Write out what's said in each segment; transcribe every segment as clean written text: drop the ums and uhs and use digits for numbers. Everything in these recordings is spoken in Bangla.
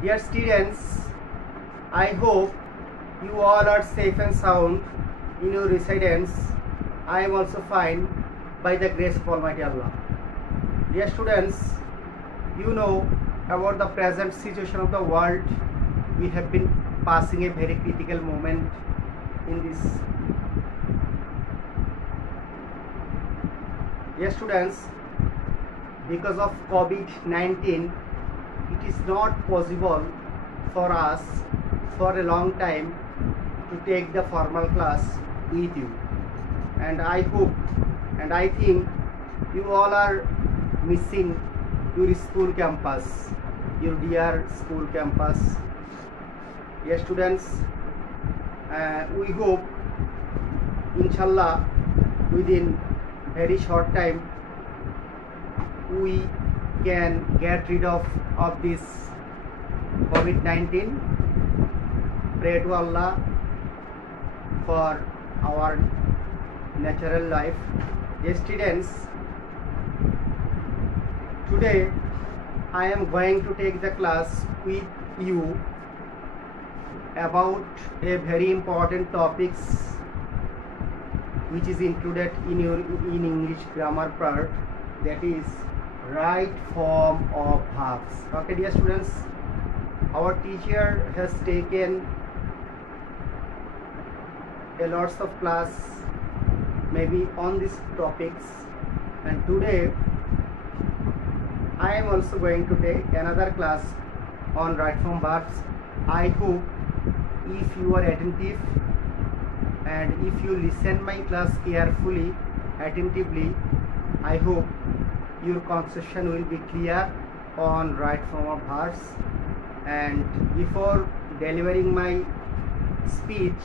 Dear students, I hope you all are safe and sound in your residence. I am also fine by the grace of Almighty Allah. Dear students, you know about the present situation of the world. We have been passing a very critical moment in this. Dear students, because of COVID-19, it is not possible for us for a long time to take the formal class with you, and I hope and I think you all are missing your school campus, your dear school campus. Dear students, we hope inshallah within very short time we can get rid of this COVID-19. Pray to Allah for our natural life. Dear students, today I am going to take the class with you about a very important topics which is included in your English grammar part, that is right form of verbs. Okay, dear students, our teacher has taken a lots of class maybe on these topics, and today I am also going to take another class on right form verbs. I hope if you are attentive and if you listen my class carefully, attentively, I hope your conception will be clear on right form of verbs. And before delivering my speech,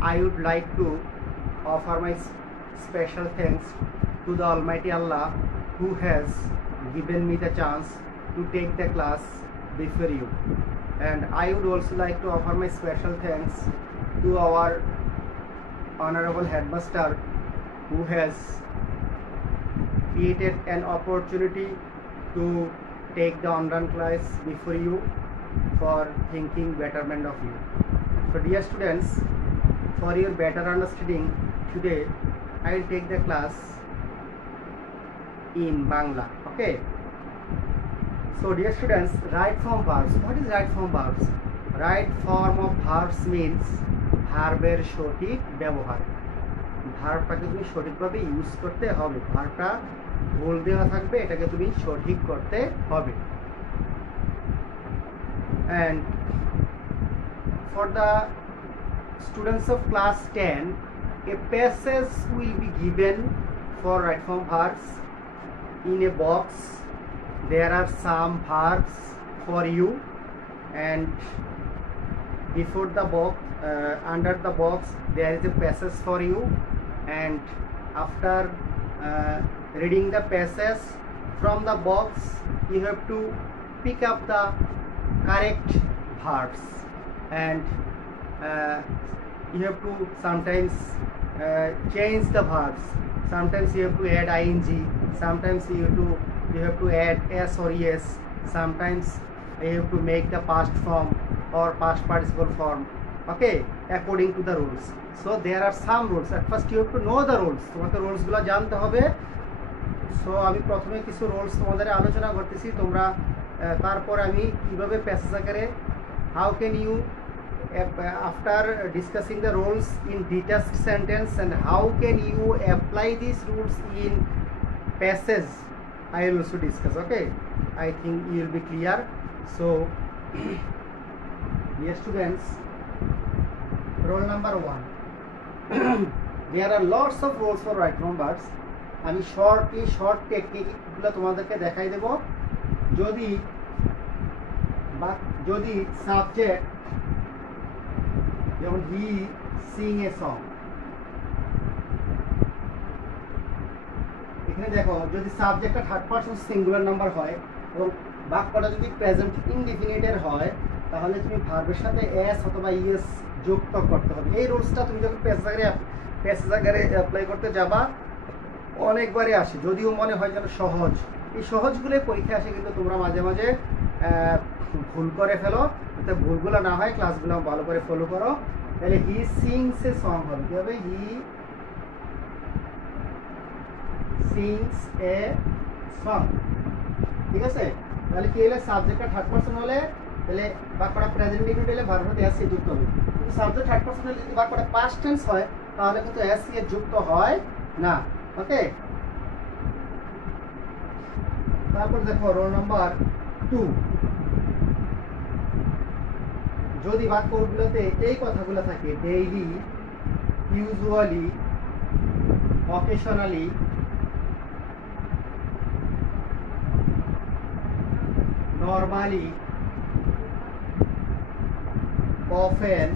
I would like to offer my special thanks to the Almighty Allah who has given me the chance to take the class before you. And I would also like to offer my special thanks to our honorable headmaster who has created an opportunity to take the online class before you for thinking betterment of you. So dear students, for your better understanding, today I will take the class in Bangla. Okay. So dear students, right form verbs. What is right form verbs? Right form of verbs means ভার্বের সঠিক ব্যবহার। ভার্বটাকে তুমি সঠিকভাবে ইউজ করতে হবে। ভার্বটা ভুল দেওয়া থাকবে, এটাকে তুমি সঠিক করতে হবে। And for the students of class 10, a passage will be given for right form verbs. In a box there are some verbs for you, and before the box, under the box there is a passage for you, and after reading the passage from the box you have to pick up the correct verbs, and you have to sometimes change the verbs. Sometimes you have to add ing, sometimes you have to add s or es, sometimes you have to make the past form or past participle form, okay, according to the rules. So there are some rules. At first you have to know the rules. তোমাকে রুলস গুলো জানতে হবে। সো আমি প্রথমে কিছু রুলস তোমাদের আলোচনা করতেছি, তোমরা তারপর আমি কিভাবে প্যাসেজ আকারে how can you after discussing the rules in detached sentence and how can you apply these rules in passage, I will also discuss. Okay, I think you will be clear. So dear students, rule number 1. There are lots of rules for right form verbs. আমি শর্ট টেকনিকগুলো তোমাদেরকে দেখাই দেব। যদি সাবজেক্ট যেমন হি সিং এ সং, এখানে দেখো যদি সাবজেক্টটা থার্ড পারসন সিঙ্গুলার নাম্বার হয় এবং বাক্যটা যদি প্রেজেন্ট ইনডিফিনিটের হয়, তাহলে তুমি ভার্বের সাথে এস অথবা ইএস যুক্ত করতে হবে। এই রুলসটা তুমি যখন প্যাসেজ আকারে অ্যাপ্লাই করতে যাবা অনেকবারই আসে, যদিও মনে হয় যেন সহজ। এই সহজগুলোই পরীক্ষা আসে, কিন্তু তোমরা মাঝে মাঝে ভুল করে ফেলো, যাতে ভুলগুলো না হয়, ক্লাসগুলো ভালো করে ফলো করো। তাহলে হি সিংস এ সং হবে, কি হবে? হি সিংস এ সং। ঠিক আছে? তাহলে কি হলে সাবজেক্টটা থার্ড পারসন হলে তাহলে বাক্যটা প্রেজেন্ট ডিফিনিট হলে ভার্বের সাথে এস যুক্ত হবে। কিন্তু সাবজেক্ট থার্ড পারসন হলে যদি বাক্যটা পাস্ট টেন্স হয় তাহলে কিন্তু এস এর যুক্ত হয় না। ওকে, তারপর দেখো রোল নাম্বার 2। যদি বাক্যগুলোতে এই কথাগুলো থাকে, daily, usually, occasionally, normally, often,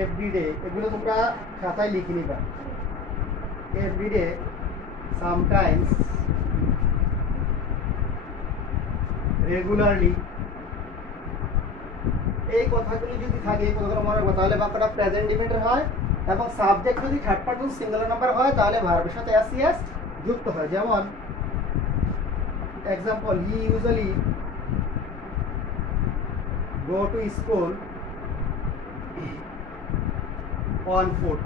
everyday, এগুলো তোমরা খাতায় লিখে নিবা। এভরিডে, সামটাইমস, রেগুলারলি, এই কথাগুলো যদি থাকে, এই কথাগুলো মনে রাখবো, তাহলে বাক্যটা প্রেজেন্ট ডিফিনিট হয়। এবং সাবজেক্ট যদি থার্ড পারসন সিঙ্গুলার নাম্বার হয় তাহলে ভার্বের সাথে এস এস যুক্ত হয়। যেমন example, he usually go to school on foot,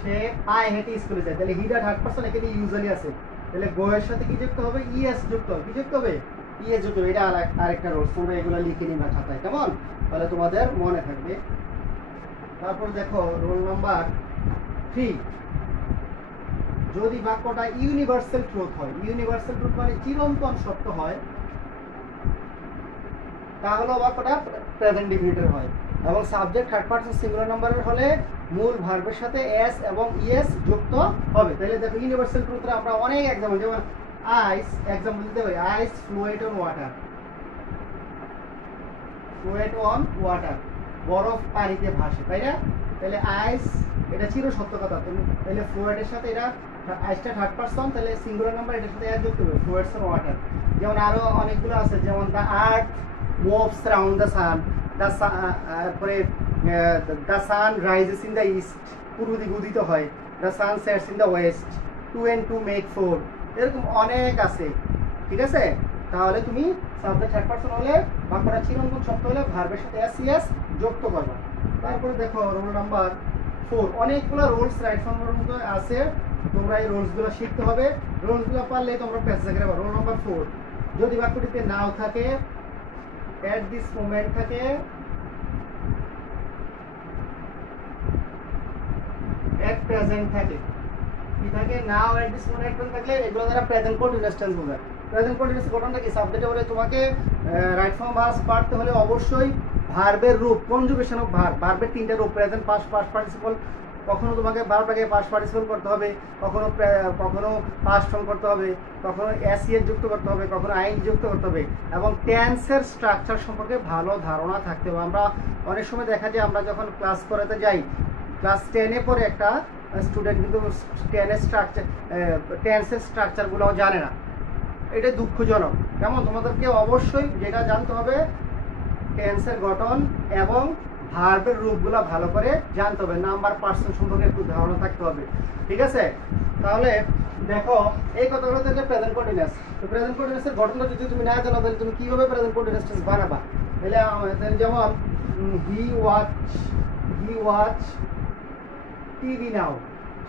সে পায়ে হেঁটে স্কুলে যায়। তাহলে হিটা থার্ড পারসন, এখানে ইউজুয়ালি আছে, তাহলে গো এর সাথে কি যুক্ত হবে? ইএস যুক্ত হবে। কি যুক্ত হবে? ইএস যুক্ত হবে। এটা আরেকটা রোল, তোমরা এগুলো লিখে নিবা খাতায়, কেমন? তাহলে তোমাদের মনে থাকবে। তারপর দেখো রোল নাম্বার 3। যদি বাক্যটা ইউনিভার্সাল ট্রুথ হয়, ইউনিভার্সাল ট্রুথ মানে চিরন্তন সত্য হয়, তাহলে বাক্যটা প্রেজেন্ট ডিফিনিটের হয়। এবং সাবজেক্ট থার্ড পারসন সিঙ্গুলার নাম্বারের হলে মূল ভার্বের সাথে এস এবং ইএস যুক্ত হবে। তাহলে দেখো ইউনিভার্সাল ট্রুথে আমরা অনেক এক্সাম্পল, যেমন আইস, এক্সাম্পল দিতে হবে, ice float on water, float on water, বরফ পানিতে ভাসে, তাই না? তাহলে আইস এটা চির সত্য কথা। তাহলে ফ্লোয়েটের সাথে এটা আইসটা থার্ড পারসন, তাহলে সিঙ্গুলার নাম্বার এটার সাথে এস যুক্ত হবে, ফ্লোয়েটস অন ওয়াটার। যেমন আরো অনেকগুলো আছে, যেমন the earth moves around the sun, the sun rises in the east, পূর্ব দিকে উদিত হয়, the sun sets in the west, 2 and 2 make 4, এরকম অনেক আছে। ঠিক আছে? তাহলে তুমি সাবজেক্ট থার্ড পারসন হলে বাক্যটা চিরন্তন সত্য হলে ভার্বের সাথে এস এস যুক্ত করবে। তারপরে দেখো রোল নাম্বার 4। অনেকগুলো রুলস রাইট ফর্মের মধ্যে আছে, তোমরা এই রুলসগুলো শিখতে হবে। রুলসগুলো পারলে তোমরা প্যাসেজ করে পারো। রোল নাম্বার 4, যদি বাক্যটিতে নাও থাকে, at this moment থাকে, at present থাকে, কি থাকে? now at this moment at present থাকলে এগুলো দ্বারা প্রেজেন্ট কন্টিনিউয়াস টেন্স বোঝায়। প্রেজেন্ট কন্টিনিউয়াস ঘটনাটা কি? সাবজেক্টে বলে তোমাকে রাইট ফর্ম ভার্ব পড়তে হলে অবশ্যই ভার্বের রূপ, কনজুগেশন অফ ভার্ব, ভার্বের 3টা রূপ, প্রেজেন্ট, পাস্ট, পাস্ট পার্টিসিপল। কখনো তোমাকে ভার্বটাকে পাস্ট পার্টিসিপল করতে হবে, কখনো পাস্ট ফর্ম করতে হবে, কখনো এস এর যুক্ত করতে হবে, কখনো আইন যুক্ত করতে হবে, এবং টেন্সের স্ট্রাকচার সম্পর্কে ভালো ধারণা থাকতে হবে। আমরা অনেক সময় দেখা যায় আমরা যখন ক্লাস করাতে যাই, ক্লাস 10-এ পরে একটা স্টুডেন্ট কিন্তু টেন্সের স্ট্রাকচারগুলো জানে না। এটা দুঃখজনক। কেমন? তোমাদেরকে অবশ্যই যেটা জানতে হবে, টেন্সের গঠন এবং ভার্বের রূপগুলো ভালো করে জানতে হবে, নাম্বার পার্সন সম্পর্কে একটু ধারণা থাকতে হবে। ঠিক আছে? তাহলে দেখো এই কথাগুলো থেকে প্রেজেন্ট কন্টিনিউয়াস, তো প্রেজেন্ট কন্টিনিউয়াসের গঠনটা যদি তুমি না জানো তাহলে তুমি কিভাবে প্রেজেন্ট কন্টিনিউয়াস টেন্স বানাবা? তাহলে যেমন হি ওয়াচ টিভি নাও,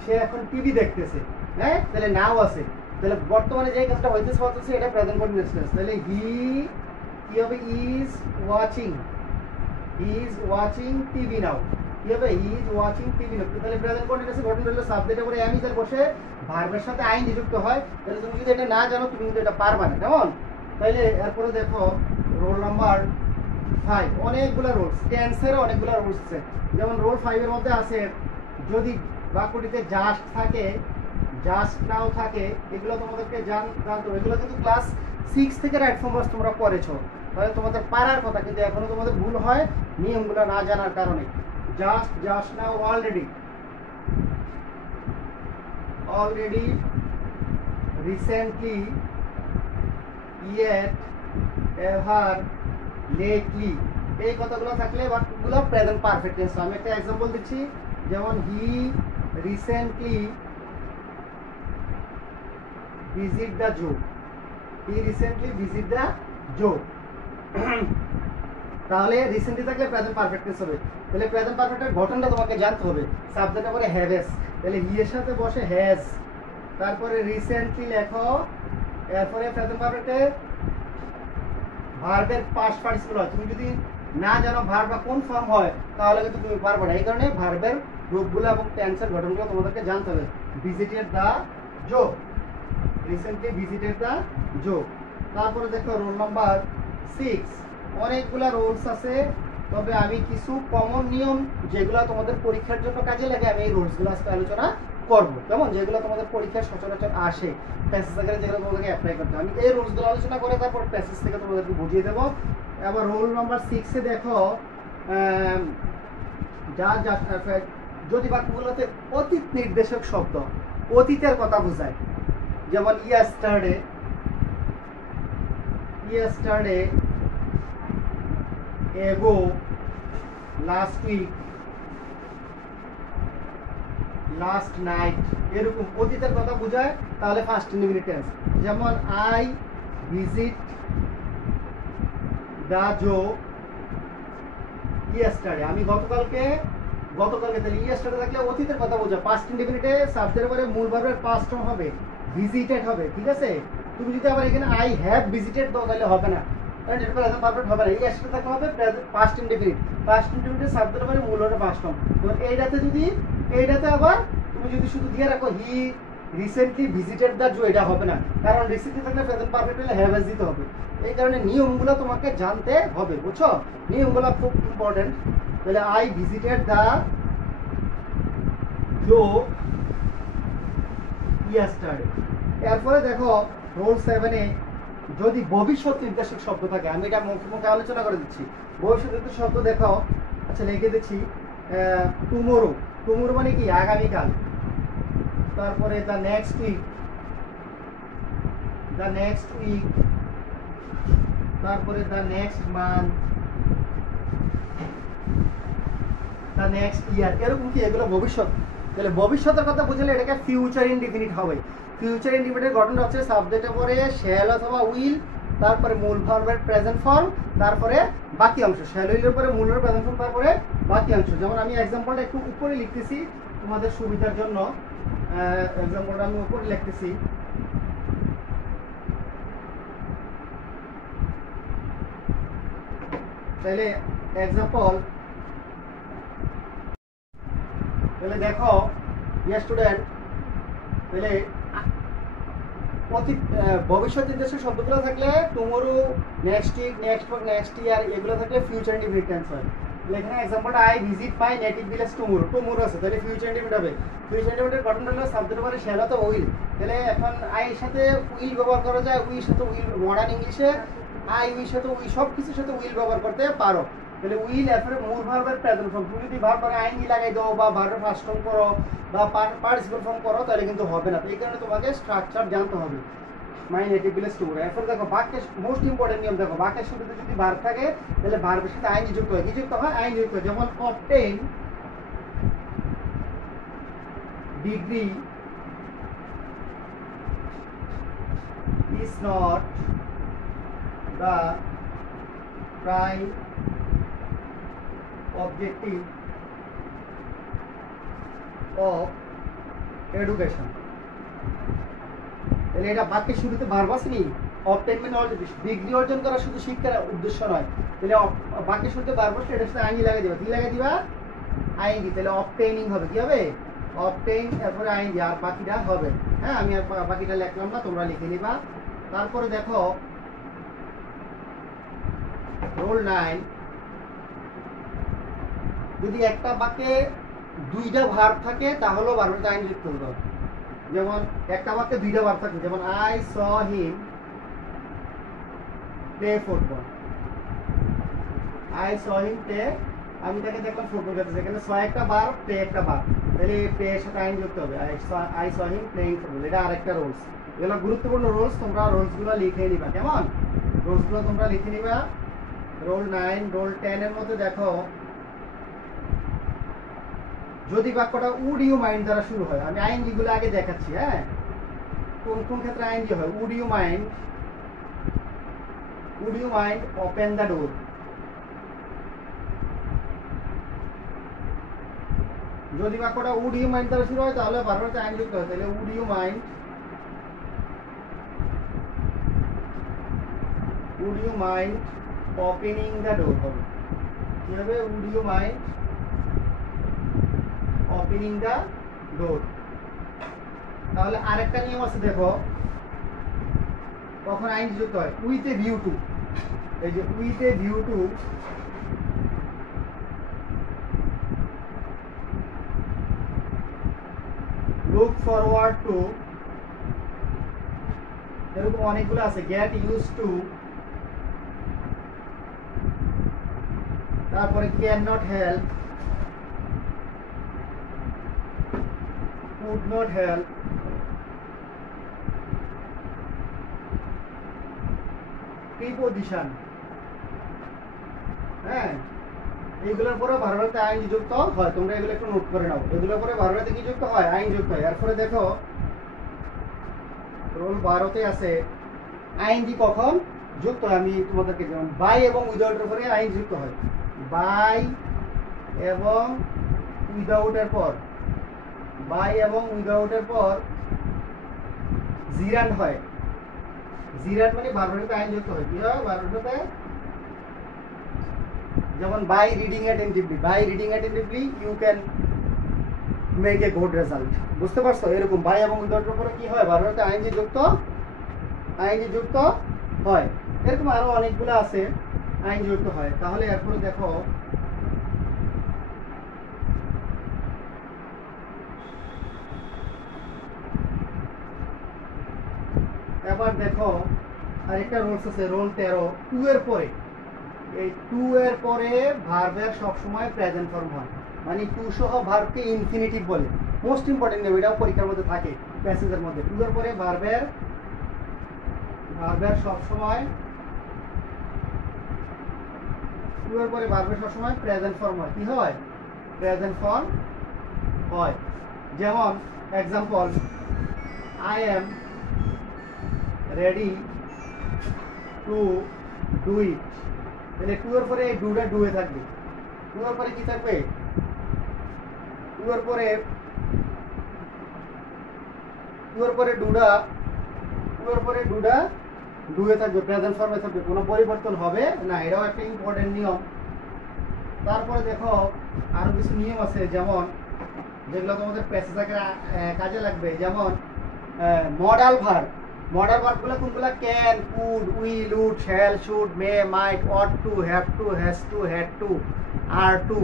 সে এখন টিভি দেখতেছে, হ্যাঁ? তাহলে নাও আছে, তাহলে বর্তমানে যে কাজটা হইতেছে এটা প্রেজেন্ট কন্টিনিউয়াস টেন্স। তাহলে হি কি হবে? ইজ ওয়াচিং টিভি নাও, কি হবে? হি ইজ ওয়াচিং টিভি নাও। তাহলে প্রেজেন্ট কন্টিনিউয়াস গঠন হলো সাবজেক্টের পরে এম ইজ বসে ভার্বের সাথে আইন যুক্ত হয়। তাহলে তুমি যদি এটা না জানো তুমি কিন্তু এটা পারবা না, কেমন? তাহলে এরপরে দেখো রোল নাম্বার 5। অনেকগুলো রুলস, টেন্সের অনেকগুলো রুলস আছে। যেমন রোল 5-এর মধ্যে আছে, যদি বাক্যটিতে জাস্ট থাকে, জাস্ট নাও থাকে, এগুলো তোমাদেরকে জানতে হবে। এগুলো কিন্তু ক্লাস 6 থেকে রাইট ফর্ম তোমরা পড়েছো, তাহলে তোমাদের পারার কথা, কিন্তু এখনো তোমাদের ভুল হয় নিয়মগুলো না জানার কারণে। Just now, already, recently, yet, ever, lately, এই কথাগুলো থাকলে বাক্যগুলো প্রেজেন্ট পারফেক্ট টেন্স। আমি একটা এক্সাম্পল দিচ্ছি, যেমন he recently visit the zoo, he recently visit the zoo. তাহলে রিসেন্টলি থাকলে প্রেজেন্ট পারফেক্ট টেন্স হবে। তাহলে প্রেজেন্ট পারফেক্টের গঠনটা তোমাকে জানতে হবে। সাবজেক্টের পরে হ্যাভেস, তাহলে হি এর সাথে বসে হ্যাজ, তারপরে রিসেন্টলি লেখো, এরপরে প্রেজেন্ট পারফেক্টে ভার্বের পাস্ট পার্টিসিপল হয়। তুমি যদি না জানো ভার্ব বা কোন ফর্ম হয় তাহলে কিন্তু তুমি পারবে না। এই কারণে ভার্বের রূপগুলো এবং টেন্সের গঠনগুলো তোমাদেরকে জানতে হবে। Visited the zoo, recently visited the zoo. তারপরে দেখো রোল নাম্বার 6, অনেকগুলা রোলস আছে, তবে আমি কিছু কমন নিয়ম যেগুলো তোমাদের পরীক্ষার জন্য কাজে লাগে আমি এই রুলসগুলো আজকে আলোচনা করবো। কেমন, যেগুলো তোমাদের পরীক্ষায় সচরাচর আসে প্যাসেজ আকারে, যেগুলো তোমাদেরকে অ্যাপ্লাই করতে হবে। আমি এই রুলসগুলো আলোচনা করে তারপর প্যাসেজ থেকে তোমাদেরকে বুঝিয়ে দেবো। এবার রোল নাম্বার 6-এ দেখো, যদি বাক্যগুলোতে অতীত নির্দেশক শব্দ, অতীতের কথা বোঝায়, যেমন ইয়েস্টারডে, এগো, লাস্ট উইক, লাস্ট নাইট, এরকম অতীতের কথা বোঝায়, তাহলে ফার্স্ট ইনডিফিনিট টেন্স। যেমন I visit the Joe yesterday, আমি গতকালকে, তাহলে ইয়েস্টারডে থাকলে অতীতের কথা বোঝায়। পাস্ট ইনডিফিনিটে সাবজেক্টের পরে মূল ভার্বের পাস্ট ফর্ম হবে, ভিজিটেড হবে, ঠিক আছে। তুমি যদি আবার এখানে আই হ্যাভ ভিজিটেড দাও তাহলে হবে না, কারণ এটা প্রেজেন্ট পারফেক্ট হবে না। ইয়েস্টারডে থাকলে হবে পাস্ট ইনডিফিনিট, পাস্ট ইনডিফিনিটে সাবজেক্টের পরে মূল ভার্বের পাস্ট ফর্ম। তো এইটাতে আবার তুমি যদি শুধু দিয়ে রাখো হি রিসেন্টলি ভিজিটেড দ্য জো, এটা হবে না, কারণ রিসেন্টলি থাকলে প্রেজেন্ট পারফেক্ট হলে হ্যাভ এস দিতে হবে। এই কারণে নিয়মগুলো তোমাকে জানতে হবে, বুঝছো? নিয়মগুলো খুব ইম্পর্টেন্ট। তাহলে I visited the zoo yesterday. এরপরে দেখো রোল 7-এ যদি ভবিষ্যৎ নির্দেশক শব্দ থাকে, আমি এটা মুখে আলোচনা করে দিচ্ছি। ভবিষ্যৎ নির্দেশক শব্দ দেখো, আচ্ছা লিখে দিচ্ছি, টুমোরো, টুমোরো মানে কি আগামীকাল, তারপরে দ্য নেক্সট উইক, তারপরে the next month, the next year, এরকম কি, এগুলো ভবিষ্যৎ। তাহলে ভবিষ্যতের কথা বুঝলে এটাকে ফিউচার ইনডিফিনিট হবে। ফিউচার ইনডিফিনিটের গঠনটা হচ্ছে সাবজেক্টের পরে শ্যাল অথবা উইল, তারপরে মূল ভার্বের প্রেজেন্ট ফর্ম, তারপরে বাকি অংশ, শ্যাল উইলের পরে মূল ভার্বের প্রেজেন্ট ফর্ম, তারপরে বাকি অংশ। যেমন আমি এক্সাম্পলটা একটু উপরে লিখতেছি তোমাদের সুবিধার জন্য, এক্সাম্পলটা আমি উপরে লিখতেছি। তাহলে এক্সাম্পল, তাহলে দেখো স্টুডেন্ট, তাহলে ভবিষ্যৎ নির্দেশক শব্দগুলো থাকলে tomorrow, next week, next year, এগুলো থাকলে ফিউচার ইনডিফিনিট টেন্স হয়। তাহলে এখানে এক্সাম্পলটা I visit my native village tomorrow, tomorrow আছে, তাহলে ফিউচার ইনডিফিনিট হবে। ফিউচার ইনডিফিনিটের গঠনটা হলো সাবজেক্টের পরে শ্যাল অথবা উইল। তাহলে এখন আই এর সাথে উইল ব্যবহার করা যায়, উইল সাথে উইল, মডার্ন ইংলিশে আই উইল সাথে উইল, সব কিছুর সাথে উইল ব্যবহার করতে পারো। তাহলে উইল এরপরে মূল ভার্বের প্রেজেন্ট ফর্ম, তুমি যদি ভার্ব মানে আইএনজি লাগাই দাও বা ভার্বের ফার্স্ট ফর্ম করো বা পার্টিসিপল ফর্ম করো তাহলে কিন্তু হবে না। এই কারণে তোমাকে স্ট্রাকচার জানতে হবে। মাই নেটিভ ভিলেজ টুমোরো। এরপর দেখো বাক্যের মোস্ট ইম্পর্টেন্ট নিয়ম, দেখো বাক্যের শুরুতে যদি ভার্ব থাকে তাহলে ভার্বের সাথে আইএনজি যুক্ত হয়। কি যুক্ত হয়? আইএনজি যুক্ত হয়। যেমন obtain degree is not the prime objective of education. তাহলে এটা বাক্যের শুরুতে ভার্ব আসেনি, অবটেইন মানে ডিগ্রি অর্জন করা শুধু শিক্ষার উদ্দেশ্য নয়। তাহলে বাক্যের শুরুতে ভার্ব আসলে এটার সাথে আইএনজি লাগিয়ে দিবা। কি লাগিয়ে দিবা? আইএনজি। তাহলে অবটেইনিং হবে, কি হবে? অবটেইন, তারপরে আইএনজি, আর বাকিটা হবে। হ্যাঁ, আমি আর বাকিটা লিখলাম না, তোমরা লিখে নিবা। তারপরে দেখো রোল 9, যদি একটা বাক্যে দুইটা ভার্ব থাকে তাহলে ভার্বের আইএনজি যুক্ত করতে হবে। যেমন একটা বাক্যে দুইটা ভার্ব থাকে, যেমন I saw him play football, I saw him play, আমি তাকে দেখলাম ফুটবল খেলতেছে, এখানে স একটা ভার্ব, প্লে একটা ভার্ব, তাহলে প্লে এর সাথে আইএনজি যুক্ত হবে। I saw him playing football, এটা আরেকটা রুলস। এগুলো গুরুত্বপূর্ণ রুলস, তোমরা রুলসগুলো লিখে নিবা। কেমন? রুলসগুলো তোমরা লিখে নিবা। রোল 9, রোল 10 এর মধ্যে দেখো যদি বাক্যটা উড ইউ মাইন্ড দ্বারা শুরু হয়, আমি আইএনজি গুলো আগে দেখাচ্ছি। হ্যাঁ, কোন কোন ক্ষেত্রে আইএনজি হয়? Would you mind would you mind open the door? যদি বাক্যটা would you mind দ্বারা শুরু হয় তাহলে ভার্বের সাথে আইন যুক্ত হয়, তাহলে would you mind opening the door হবে। কি হবে? would you mind opening the door। তাহলে আরেকটা নিয়ম আছে দেখো, কখন আইন যুক্ত হয়? with a view to, এই যে with a view to look forward to, এরকম অনেকগুলো আছে, get used to, তারপরে cannot help, could not help, preposition, হ্যাঁ, এইগুলোর পরে ভার্বের আইন যুক্ত হয়। তোমরা এগুলো একটু নোট করে নাও, এগুলোর পরে ভার্বের কি যুক্ত হয়? আইন যুক্ত হয়। এরপরে দেখো রোল 12তে আছে আইনজি কখন যুক্ত হয়। আমি তোমাদেরকে যেমন বাই এবং উইদাউটের পরে আইন যুক্ত হয়। বাই এবং উইদাউটের পর, বাই এবং উইদাউটের পর জিরান্ড হয়। জিরান্ড মানে ভার্বের সাথে আইন যুক্ত হয়। কি হয় ভার্বের সাথে? যেমন by reading attentively, by reading attentively you can make a good result. বুঝতে পারছো? এরকম বাই এবং উইদাউটের পরে কি হয়? ভার্বের সাথে আইনজি যুক্ত হয়। এরকম আরো অনেকগুলো আছে আইন যুক্ত হয়। তাহলে এরপরে দেখো এবার দেখো আরেকটা রুলস আছে, রোল 13, টু এর পরে, এই টু এর পরে ভার্বের সবসময় প্রেজেন্ট ফর্ম হয়, মানে টু সহ ভার্বকে ইনফিনিটিভ বলে। মোস্ট ইম্পর্টেন্ট, এটাও পরীক্ষার মধ্যে থাকে প্যাসেজের মধ্যে। টু এর পরে ভার্বের সবসময়, টু এর পরে ভার্বের সবসময় প্রেজেন্ট ফর্ম হয়। কি হয়? প্রেজেন্ট ফর্ম হয়। যেমন example, I am ready to do it, তাহলে টু এর পরে এই ডুটা ডুয়ে থাকবে। টু এর পরে কি থাকবে? টু এর পরে ডুডা ডুয়ে থাকবে, প্রেজেন্ট ফর্মে থাকবে, কোনো পরিবর্তন হবে না। এটাও একটা ইম্পর্টেন্ট নিয়ম। তারপরে দেখো আরো কিছু নিয়ম আছে, যেমন যেগুলো তোমাদের প্যাসেজ কাজে লাগবে। যেমন মডাল ভার্ব, মডাল ভার্বগুলো কোনগুলো? Can, could, will, would, shall, should, may, might, ought to, have to, has to, had to, are to.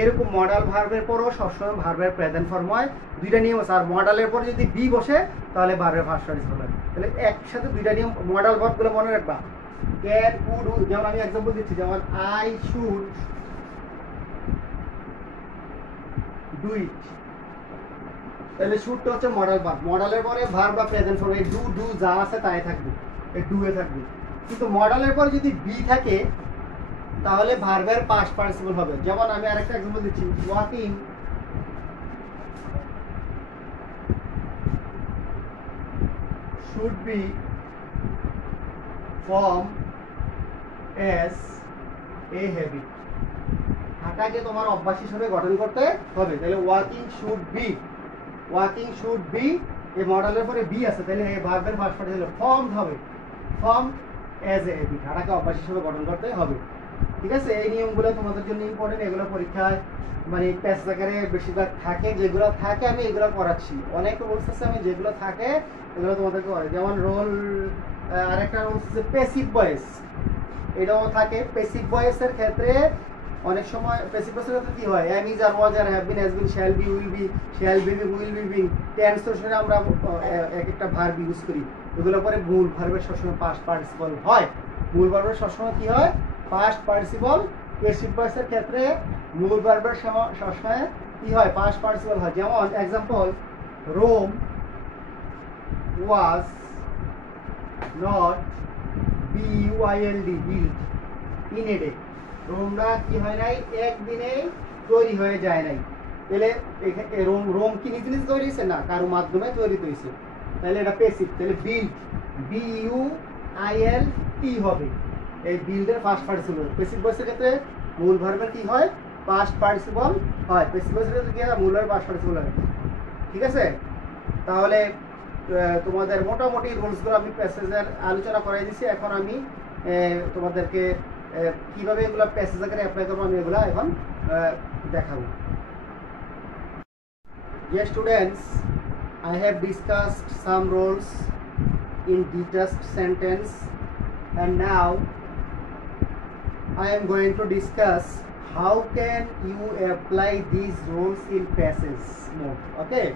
এরকম মডাল ভার্বের পরও সবসময় ভার্বের প্রেজেন্ট ফর্ম হয়। দুইটা নিয়ম আছে। আর মডালের পর যদি বি বসে তাহলে ভার্বের ফার্স্ট পার্টিসিপল হয়। তাহলে একসাথে দুইটা নিয়ম মডাল ভার্বগুলো মনে রাখবা। Can, could, will. যেমন আমি এক্সাম্পল দিচ্ছি, যেমন আই শুড ডু ইট, তাহলে শুডটা হচ্ছে মডাল ভার্ব। মডালের পরে ভার্ব বা প্রেজেন্ট ফর্ম, এই ডু যা আছে তাই থাকবে, এই ডু এ থাকবে। কিন্তু মডালের পরে যদি বি থাকে তাহলে ভার্বের পাস্ট পার্টিসিপল হবে। যেমন আমি আরেকটা এক্সাম্পল দিচ্ছি, walking should be form as a habit, হাঁটাকে তোমার অভ্যাস হিসেবে গঠন করতে হবে। তাহলে ওয়াকিং শুড বি, এই মডেলের পরে বি আছে, তাহলে এই ভার্বের ফার্স্ট পার্টিসিপল ফর্ম হবে, ফর্ম এজ এ হ্যাবিট, হাঁটাকে অভ্যাস হিসেবে গঠন করতে হবে। ঠিক আছে? এই নিয়মগুলো তোমাদের জন্য ইম্পর্টেন্ট। এগুলো পরীক্ষায় মানে প্যাসেজ আকারে বেশিরভাগ থাকে, যেগুলো থাকে আমি এগুলো করাচ্ছি। অনেক রুলস আছে আমি যেগুলো থাকে এগুলো তোমাদেরকে করাই। যেমন রোল আরেকটা রুলস আছে প্যাসিভ ভয়েস, এটাও থাকে। প্যাসিভ ভয়েসের ক্ষেত্রে অনেক সময় প্যাসিভ ভয়েসের ক্ষেত্রে কি হয়? Am, is, are, was, are, have been, has been, shall be, will be, will be, being, tense অনুসারে আমরা এক একটা ভার্ব ইউজ করি। এগুলো পরে মূল ভার্বের সবসময় পাস্ট পার্টিসিপল হয়। মূল ভার্বের সবসময় কি হয়? Past participle. প্যাসিভ ভয়েসের ক্ষেত্রে মূল ভার্বের সবসময় কি হয়? পাস্ট পার্টিসিপল হয়। যেমন example, Rome was not B U I L D built in a day, রোমটা কি হয় নাই? একদিনে তৈরি হয়ে যায় নাই। তাহলে রোম কি নিজে নিজে তৈরি হয়েছে? না, কারো মাধ্যমে তৈরি হয়েছে। তাহলে এটা প্যাসিভ। তাহলে বিল্ট বিইউআইএলটি হবে। এই বিল্ডের ফার্স্ট পার্টিসিপল। প্যাসিভ ভয়েসের ক্ষেত্রে মূল ভার্বের কি হয়, পাস্ট পার্টিসিপল হয়। প্যাসিভ ভয়েসের ক্ষেত্রে কি হয়, মূল ভার্ব পাস্ট পার্টিসিপল হয়। ঠিক আছে, তাহলে তোমাদের মোটামুটি রুলসগুলো আমি প্যাসেজের আলোচনা করাই দিছি। এখন আমি তোমাদেরকে কিভাবে এগুলো প্যাসেজ আকারে অ্যাপ্লাই করবো আমি এগুলো এখন দেখাবো। Dear students, I have discussed some roles in detached sentence, and now I am going to discuss how can you apply these roles in passage mode. Okay,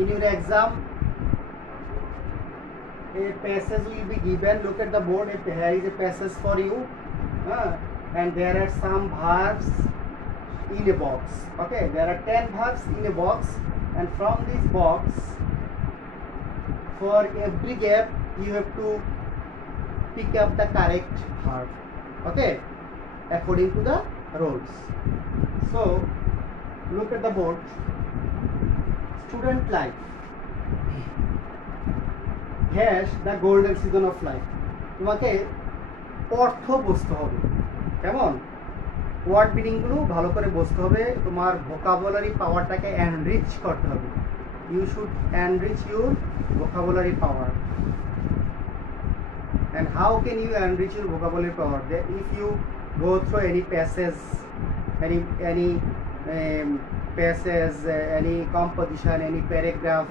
in your exam a passage will be given. Look at the board, here is a passage for you, and there are some verbs in a box. Okay, there are 10 verbs in a box, and from this box for every gap you have to pick up the correct verb, okay, according to the rules. So look at the board. Student life has the golden season of life. তোমাকে অর্থ বুঝতে হবে, কেমন ওয়ার্ড মিনিংগুলো ভালো করে বুঝতে হবে, তোমার ভোকাবুলারি পাওয়ারটাকে এনরিচ করতে হবে। You should enrich your vocabulary power. And how can you enrich your vocabulary power? If you go through any passage, any passage, any composition, any paragraph,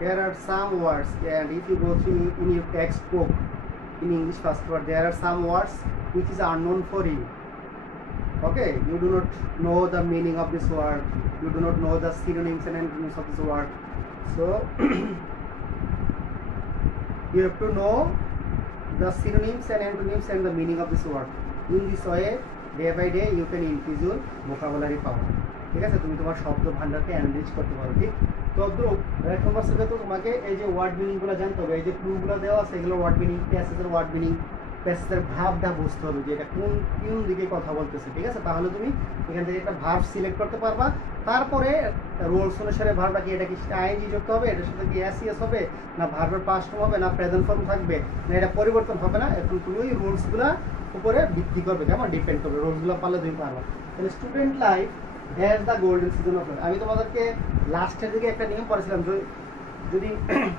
there are some words, and if you go through in your textbook in English first word, there are some words which is unknown for you. Okay, you do not know the meaning of this word, you do not know the synonyms and antonyms of this word, so you have to know the synonyms and antonyms and the meaning of this word. In this way, day by day you can increase your vocabulary power. ঠিক আছে, তুমি তোমার শব্দ ভান্ডারকে এনরিচ করতে পারো। ঠিক তদ্রুপ এক নম্বর স্টেপে তো তোমাকে এই যে ওয়ার্ড মিনিংগুলো জানতে হবে, এই যে ক্লুগুলো দেওয়া আছে এগুলো ওয়ার্ড মিনিং, প্যাসেজের ওয়ার্ড মিনিং, প্যাসেজের ভাবটা বুঝতে হবে যে এটা কোন দিকে কথা বলতেছে। ঠিক আছে, তাহলে তুমি এখান থেকে একটা ভার্ব সিলেক্ট করতে পারবা। তারপরে রোলস অনুসারে ভার্বটা কি, এটা কি আইএনজি যুক্ত হবে, এটার সাথে কি এসইএস হবে, না ভার্বের পাস্ট ফর্ম হবে, না প্রেজেন্ট ফর্ম থাকবে, না এটা পরিবর্তন হবে না। এখন তুমি ওই রুলসগুলো উপরে ভিত্তি করবে, কেমন ডিপেন্ড করবে, রুলসগুলো পারলে তুমি পারবা। তাহলে student life has the golden season of life. আমি তোমাদেরকে লাস্টের দিকে একটা নিয়ম পড়েছিলাম, যদি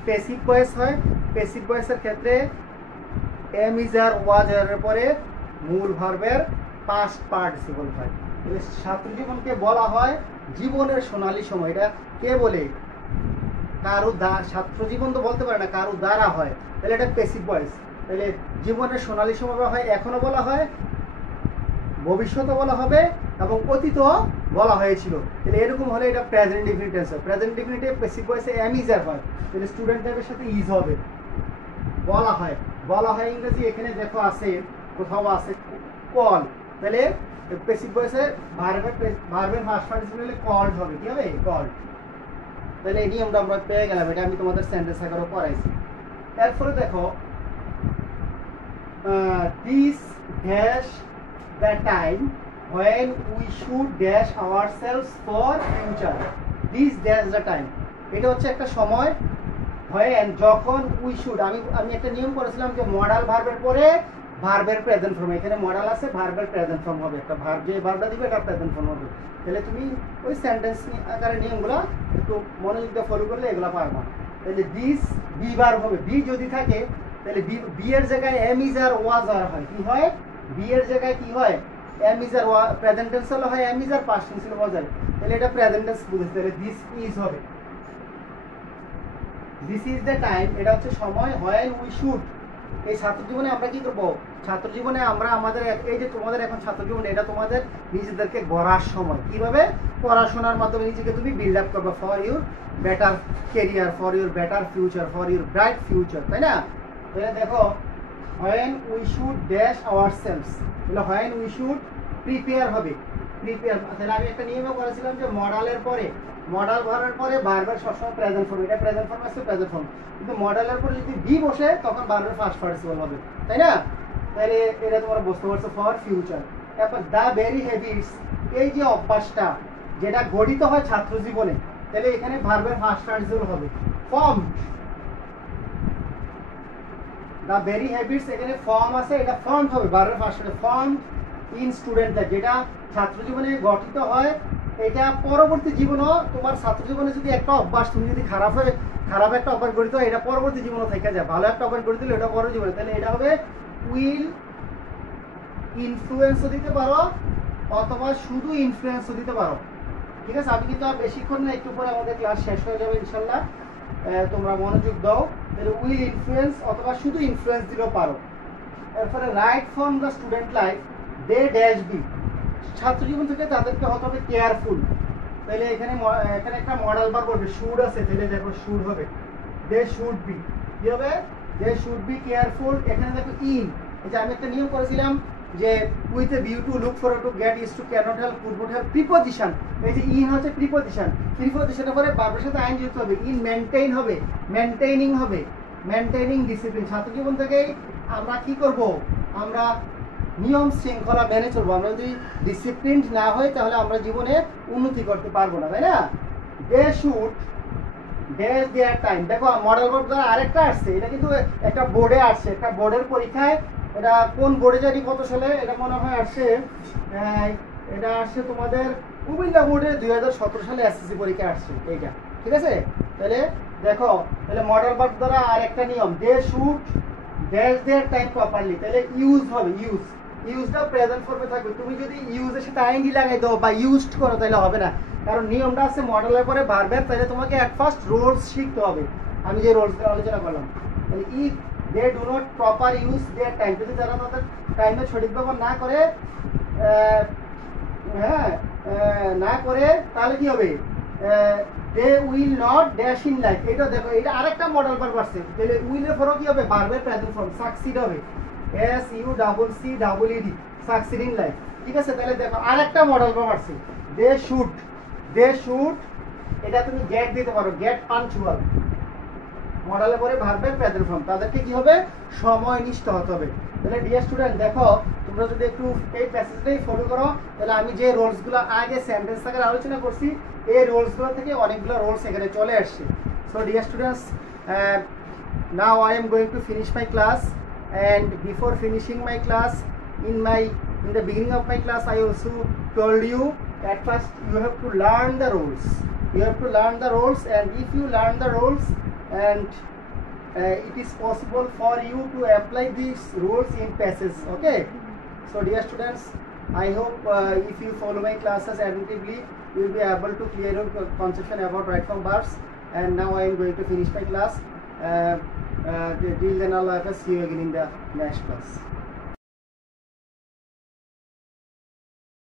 প্যাসিভ ভয়েস হয়, প্যাসিভ ভয়েসের ক্ষেত্রে এম ইজ আর ওয়াজ এর পরে মূল ভার্বের পাস্ট পার্টিসিপল হয়। ছাত্র জীবনকে বলা হয় জীবনের সোনালী সময়। এটা কে বলে, কারো ছাত্র জীবন তো বলতে পারে না, কারো দ্বারা হয়, তাহলে এটা প্যাসিভ ভয়েস। তাহলে জীবনের সোনালী সময় বলা হয়, এখনো বলা হয়, ভবিষ্যতে বলা হবে, এবং অতীতও বলা হয়েছিল। তাহলে এরকম হলে এটা প্রেজেন্ট ইনডিফিনিট টেন্স হয়। প্রেজেন্ট ইনডিফিনিটে প্যাসিভ ভয়েসে এম ইজ আর হয়, তাহলে স্টুডেন্ট লাইফের সাথে ইজ হবে। বলা হয়, বলা হয় ইংরেজি এখানে দেখো আছে, কোথাও আছে কল, তাহলে প্যাসিভ ভয়েসে ভার্বের ফার্স্ট পার্টিসিপল কল্ড হবে, কি হবে, কল্ড। তাহলে এই নিয়মটা আমরা পেয়ে গেলাম, এটা আমি তোমাদের সেন্টেন্স আকারে পড়াইছি। এরপরে দেখো this dash the time when we should dash ourselves for future. This dash the time, এটা হচ্ছে একটা সময় when যখন we should, আমি একটা নিয়ম করেছিলাম যে মডাল ভার্বের পরে ভার্বের প্রেজেন্ট ফর্ম, এখানে মডাল আছে, ভার্বের প্রেজেন্ট ফর্ম হবে, একটা ভার্ব যে ভার্বটা দিবে এটা প্রেজেন্ট ফর্ম হবে। তাহলে তুমি ওই সেন্টেন্স আকারে নিয়মগুলো একটু মনোযোগ দিয়ে ফলো করলে এগুলো পারবা। তাহলে দিস বি ভার্ব হবে, বি যদি থাকে তাহলে বি এর জায়গায় এম ইজ আর ওয়াজ আর হয়, কি হয়, বি এর জায়গায় কি হয়, am is are present tense হলে হয় am is are past tense হলে ওয়াজ হয়। তাহলে এটা প্রেজেন্ট টেন্স বুঝতে, তাহলে দিস ইজ হবে, দিস ইজ দ্য টাইম, এটা হচ্ছে সময় when we should। এই ছাত্র জীবনে আমরা কি করব, ছাত্র জীবনে আমরা আমাদের এই যে তোমাদের এখন ছাত্র জীবনে, এটা তোমাদের নিজেদেরকে গড়ার সময়, কিভাবে পড়াশোনার মাধ্যমে নিজেকে তুমি বিল্ড আপ করবে for your better career, for your better future, for your bright future, তাই না। তাহলে দেখো when we should dash ourselves, তাহলে when we should প্রিপেয়ার হবে, প্রিপেয়ার। তাহলে আমি একটা নিয়মও করেছিলাম যে মডালের পরে, মডাল ভার্বের পরে ভার্বের সবসময় প্রেজেন্ট ফর্ম, এটা প্রেজেন্ট ফর্ম আছে, প্রেজেন্ট ফর্ম, কিন্তু মডালের পরে যদি বি বসে তখন ভার্বের ফার্স্ট পার্টিসিপল হবে, তাই না। তাহলে এটা তোমরা বুঝতে পারছো, ফর ফিউচার। তারপর দ্য ভেরি হ্যাবিটস, এই যে অভ্যাসটা যেটা গঠিত হয় ছাত্র জীবনে, তাহলে এখানে ভার্বের ফার্স্ট পার্টিসিপল হবে, ফর্মড। দ্য ভেরি হ্যাবিটস এখানে ফর্ম আছে, এটা ফর্ম হবে ভার্বের ফার্স্টে ফর্ম ইন স্টুডেন্ট লাইফ, যেটা ছাত্র জীবনে গঠিত হয়। এটা পরবর্তী জীবনও তোমার ছাত্র জীবনে যদি একটা অভ্যাস তুমি যদি খারাপ একটা অভ্যাস গঠিত হয়, এটা পরবর্তী জীবনও থেকে যায়। ভালো একটা অভ্যাস গড়ে দিলে এটা পরবর্তী জীবনে, তাহলে এটা হবে উইল ইনফ্লুয়েন্সও দিতে পারো অথবা শুধু ইনফ্লুয়েন্সও দিতে পারো। ঠিক আছে, আমি কিন্তু আর বেশিক্ষণ না, একটু পরে আমাদের ক্লাস শেষ হয়ে যাবে ইনশাল্লাহ, তোমরা মনোযোগ দাও। তাহলে উইল ইনফ্লুয়েন্স অথবা শুধু ইনফ্লুয়েন্স দিলেও পারো। এরপরে right from the student life they dash be, ছাত্র জীবন থেকে তাদেরকে হতে হবে কেয়ারফুল। তাহলে এখানে একটা মডেল বার করবে, শুড আছে, তাহলে দেখো শুড হবে দে শুড বি, কি হবে দে শুড বি কেয়ারফুল। এখানে দেখো ইন, এই যে আমি একটা নিয়ম করেছিলাম যে with a view to look for to get is to can't help could not help, preposition. এই যে ইন হচ্ছে প্রিপজিশন, প্রিপজিশনের পরে ভার্বের সাথে আইন যুক্ত হবে, ইন মেইনটেইন হবে, মেইনটেইনিং হবে, মেইনটেইনিং ডিসিপ্লিন। ছাত্র জীবন থেকেই আমরা কি করব, আমরা নিয়ম শৃঙ্খলা মেনে চলবো। আমরা যদি ডিসিপ্লিন না হই তাহলে আমরা জীবনে উন্নতি করতে পারবো না, তাই না? They should dash their time, দেখো মডেল বোর্ড দ্বারা আরেকটা আসছে, এটা কিন্তু একটা বোর্ডে আসছে, একটা বোর্ডের পরীক্ষায়। এটা কোন বোর্ডে জানি কত সালে, এটা মনে হয় আসছে, এটা আসছে তোমাদের কুমিল্লা বোর্ডে 2017 সালে এসএসসি পরীক্ষা আসছে এইটা। ঠিক আছে, তাহলে দেখো, তাহলে মডেল বোর্ড দ্বারা আরেকটা নিয়ম, they should dash their time properly, তাহলে ইউজ হবে, ইউজটা প্রেজেন্ট ফর্মে থাকবে। তুমি যদি ইউজের সাথে আইএনজি লাগাই দাও বা ইউজড করো তাহলে হবে না, কারণ নিয়মটা আছে মডেলের পরে ভার্বের, তাহলে তোমাকে অ্যাট ফার্স্ট রোলস শিখতে হবে। আমি যে রোলসগুলো আলোচনা করলাম, তাহলে if they do not proper use their time, যদি তারা তাদের টাইমের সঠিক ব্যবহার না করে, না করে, তাহলে কি হবে, they will not dash in life. এটা দেখো, এটা আরেকটা মডেল ভার্ব আসছে, তাহলে উইলের পরেও কি হবে, ভার্বের প্রেজেন্ট ফর্ম সাকসিড হবে, SUCCED, সাকসিড ইন লাইফ। ঠিক আছে, তাহলে দেখো আরেকটা মডেল ভার্ব আসছে, দে শুড, এটা তুমি গেট দিতে পারো, গেট পাঞ্চুয়াল। মডেলের পরে ভার্বের প্রেজেন্ট ফর্ম, তাদেরকে কি হবে, সময়নিষ্ঠ হতে হবে। তাহলে ডিয়ার স্টুডেন্ট দেখো, তোমরা যদি একটু এই প্যাসেজটাই ফলো করো, তাহলে আমি যে রোলসগুলো আগে সেন্টেন্স থেকে আলোচনা করছি, এই রোলসগুলো থেকে অনেকগুলো রোলস এখানে চলে আসছে। So dear students, now I am going to finish my class, and before finishing my class, in the beginning of my class I also told you at first you have to learn the rules, and if you learn the rules, and it is possible for you to apply these rules in passage. Okay, so dear students, I hope if you follow my classes attentively, you will be able to clear your conception about right from verbs. And now I am going to finish my class. Till then, Allah, see you again in the next class.